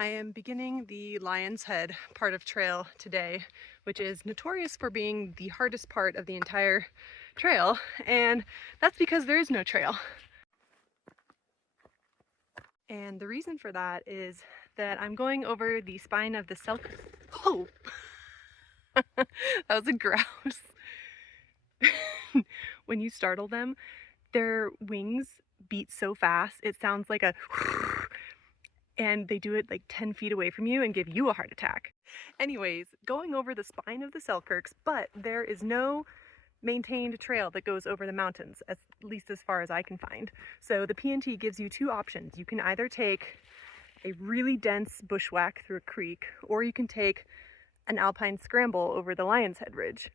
I am beginning the Lion's Head part of trail today, which is notorious for being the hardest part of the entire trail, and that's because there is no trail. And the reason for that is that I'm going over the spine of the Oh! That was a grouse. When you startle them, their wings beat so fast, it sounds like a and they do it like 10 feet away from you and give you a heart attack. Anyways, going over the spine of the Selkirks, but there is no maintained trail that goes over the mountains, at least as far as I can find. So the PNT gives you two options. You can either take a really dense bushwhack through a creek, or you can take an alpine scramble over the Lion's Head Ridge.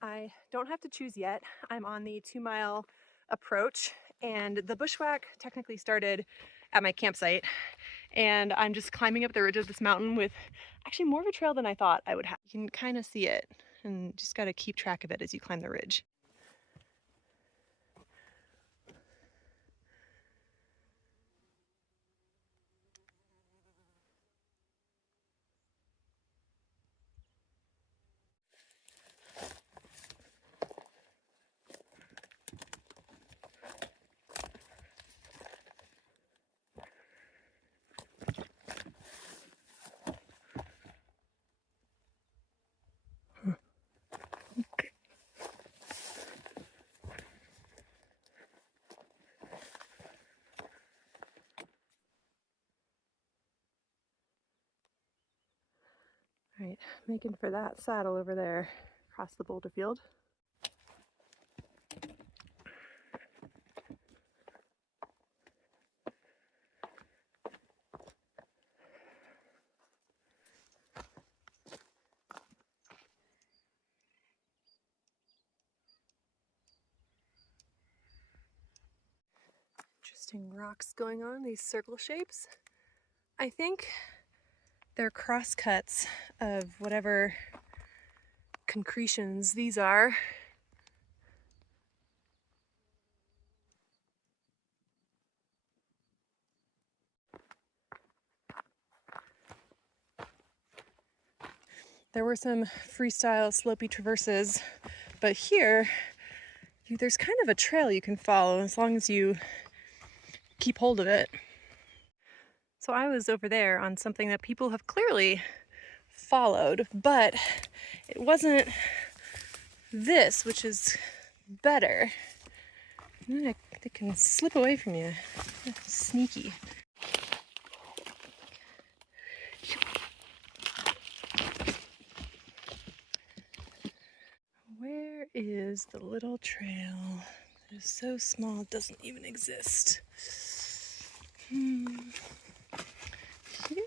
I don't have to choose yet. I'm on the 2-mile approach, and the bushwhack technically started at my campsite, and I'm just climbing up the ridge of this mountain with actually more of a trail than I thought I would have. You can kind of see it, and just got to keep track of it as you climb the ridge. All right, making for that saddle over there across the boulder field. Interesting rocks going on, these circle shapes. I think they're crosscuts of whatever concretions these are. There were some freestyle slopey traverses, but here there's kind of a trail you can follow as long as you keep hold of it. So I was over there on something that people have clearly followed, but it wasn't this, which is better. They can slip away from you. Sneaky. Where is the little trail? It is so small it doesn't even exist. Here?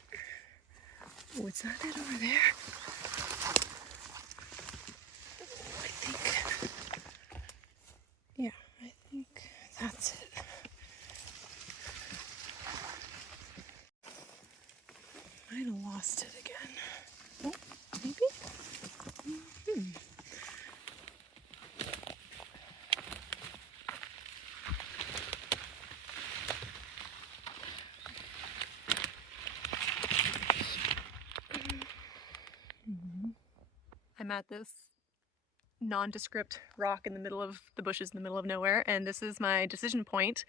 Oh, it's not that over there. I think, yeah, I think that's it. Might have lost it again. Oh, maybe? I'm at this nondescript rock in the middle of the bushes in the middle of nowhere, and this is my decision point.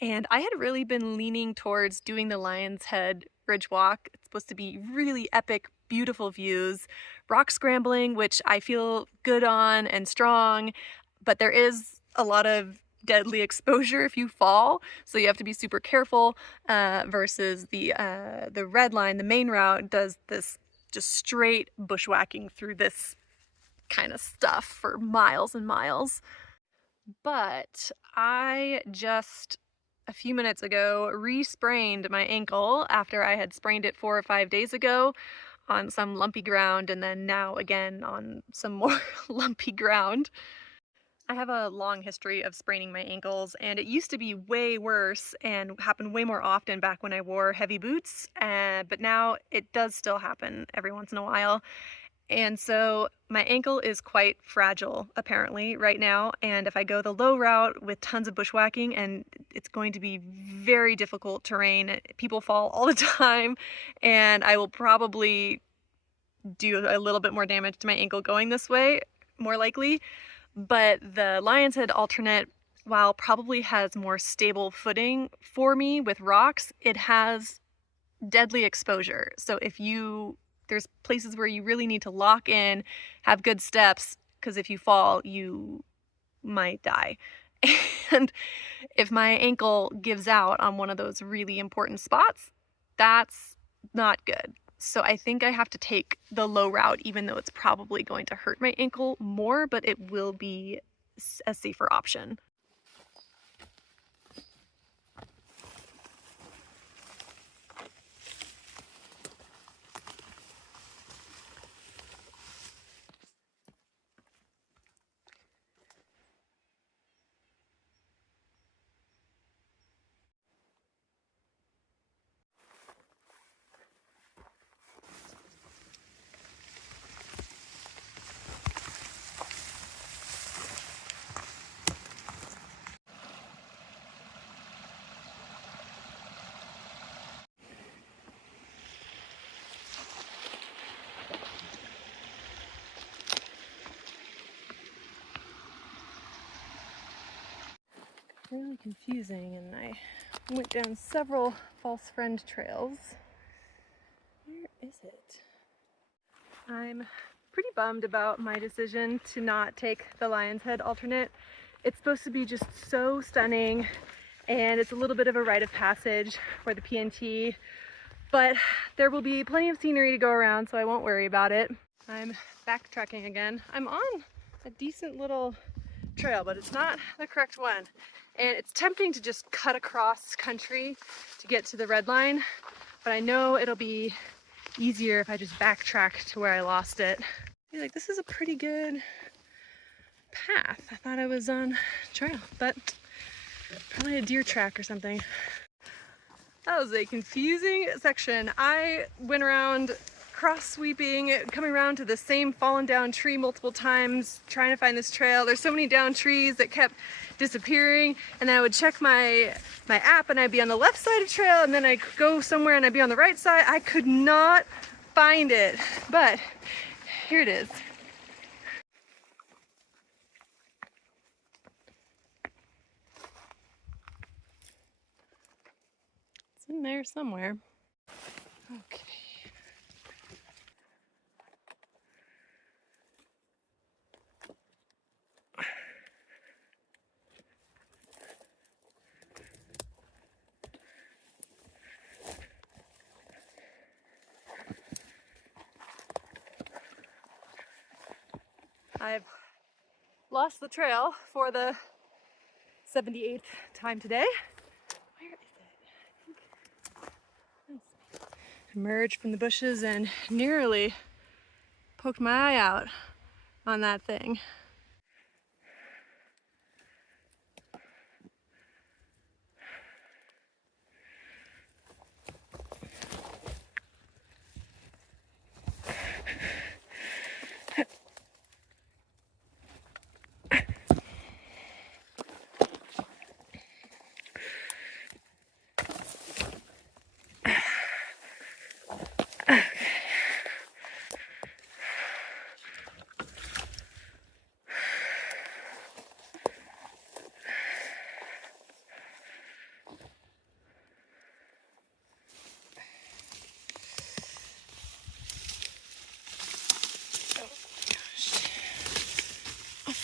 And I had really been leaning towards doing the Lion's Head Ridge Walk. It's supposed to be really epic, beautiful views, rock scrambling, which I feel good on and strong, but there is a lot of deadly exposure if you fall, so you have to be super careful, versus the red line, the main route, does this just straight bushwhacking through this kind of stuff for miles and miles. But I just a few minutes ago re-sprained my ankle after I had sprained it 4 or 5 days ago on some lumpy ground, and then now again on some more lumpy ground. I have a long history of spraining my ankles, and it used to be way worse and happened way more often back when I wore heavy boots, but now it does still happen every once in a while. And so my ankle is quite fragile apparently right now, and if I go the low route with tons of bushwhacking, and it's going to be very difficult terrain, people fall all the time, and I will probably do a little bit more damage to my ankle going this way, more likely. But the Lion's Head alternate, while probably has more stable footing for me with rocks, it has deadly exposure. So there's places where you really need to lock in, have good steps, because if you fall, you might die. And if my ankle gives out on one of those really important spots, that's not good. So I think I have to take the low route, even though it's probably going to hurt my ankle more, but it will be a safer option. Really confusing, and I went down several false friend trails. Where is it? I'm pretty bummed about my decision to not take the Lion's Head alternate. It's supposed to be just so stunning, and it's a little bit of a rite of passage for the PNT, but there will be plenty of scenery to go around, so I won't worry about it. I'm backtracking again. I'm on a decent little trail, but it's not the correct one. And it's tempting to just cut across country to get to the red line, but I know it'll be easier if I just backtrack to where I lost it. I feel like this is a pretty good path. I thought I was on trail, but probably a deer track or something. That was a confusing section. I went around cross sweeping, coming around to the same fallen down tree multiple times, trying to find this trail. There's so many down trees that kept disappearing, and then I would check my app and I'd be on the left side of trail, and then I'd go somewhere and I'd be on the right side. I could not find it, but here it is. It's in there somewhere. Okay. I've lost the trail for the 78th time today. Where is it? Emerged from the bushes and nearly poked my eye out on that thing.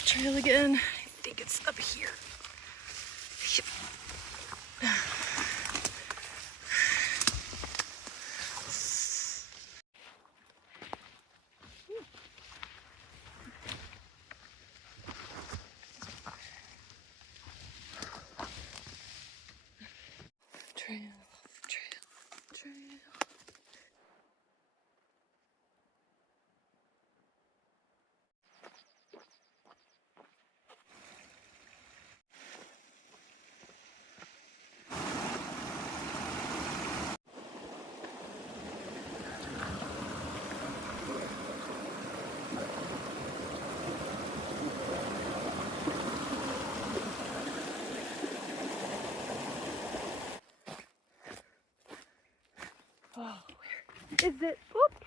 Trail again. I think it's up here. Trail, trail, trail. Oh, where is it? Oop.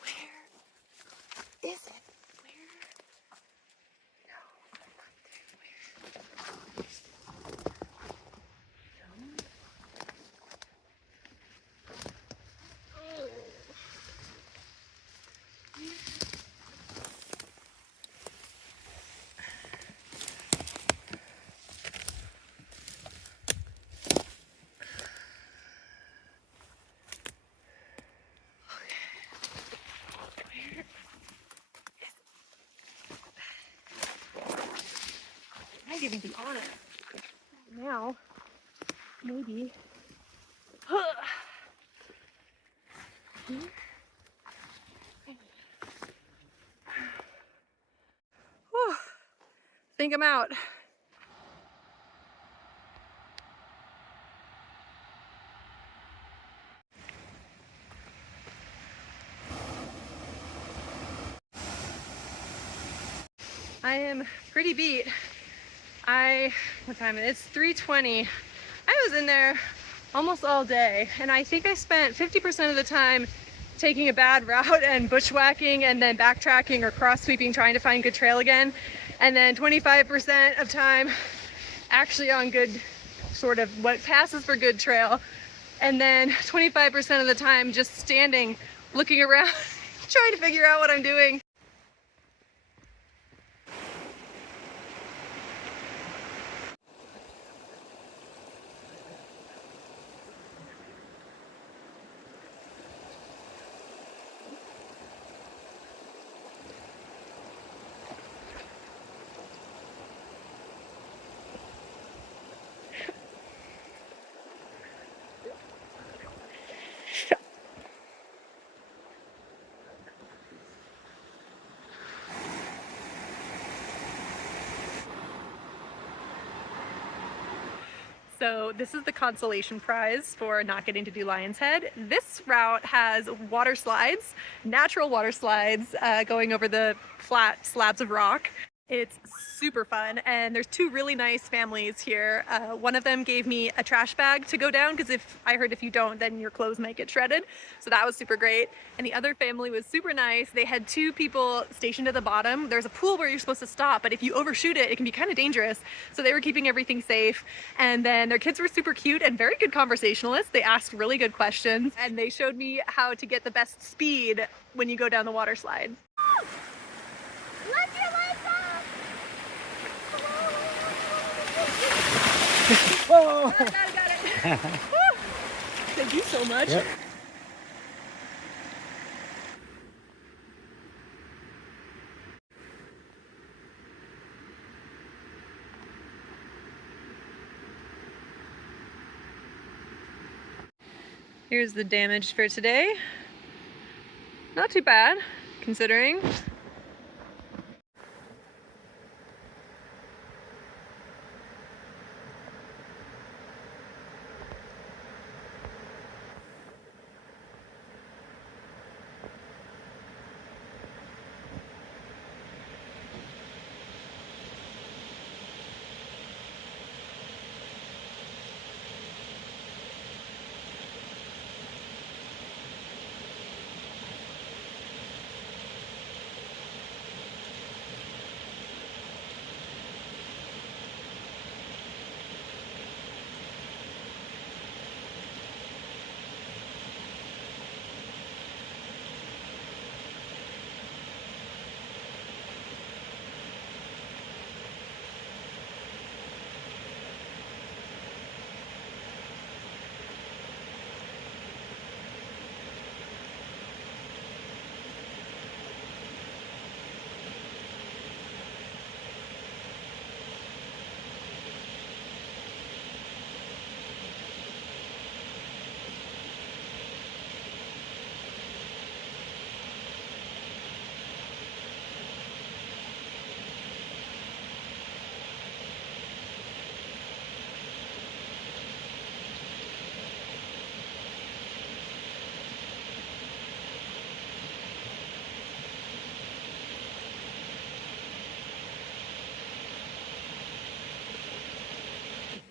Where is it? I might even be on it now. Maybe. Whew. Think I'm out. I am pretty beat. What time is it? It's 3:20. I was in there almost all day, and I think I spent 50% of the time taking a bad route and bushwhacking and then backtracking or cross sweeping trying to find good trail again, and then 25% of time actually on good, sort of what passes for good trail, and then 25% of the time just standing looking around trying to figure out what I'm doing. So this is the consolation prize for not getting to do Lion's Head. This route has water slides, natural water slides going over the flat slabs of rock. It's super fun, and there's two really nice families here. One of them gave me a trash bag to go down because I heard if you don't, then your clothes might get shredded. So that was super great. And the other family was super nice. They had two people stationed at the bottom. There's a pool where you're supposed to stop, but if you overshoot it, it can be kind of dangerous. So they were keeping everything safe. And then their kids were super cute and very good conversationalists. They asked really good questions, and they showed me how to get the best speed when you go down the water slide. Whoa! Got it. Thank you so much. Yep. Here's the damage for today. Not too bad, considering.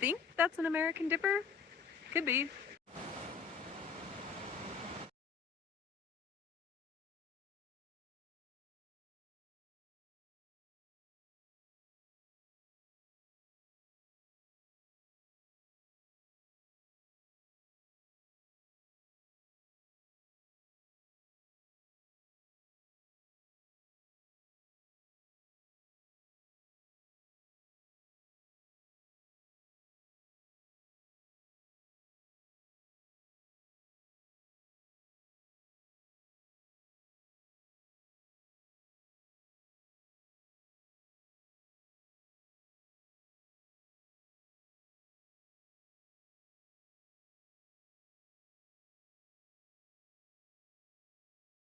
think that's an American Dipper. Could be.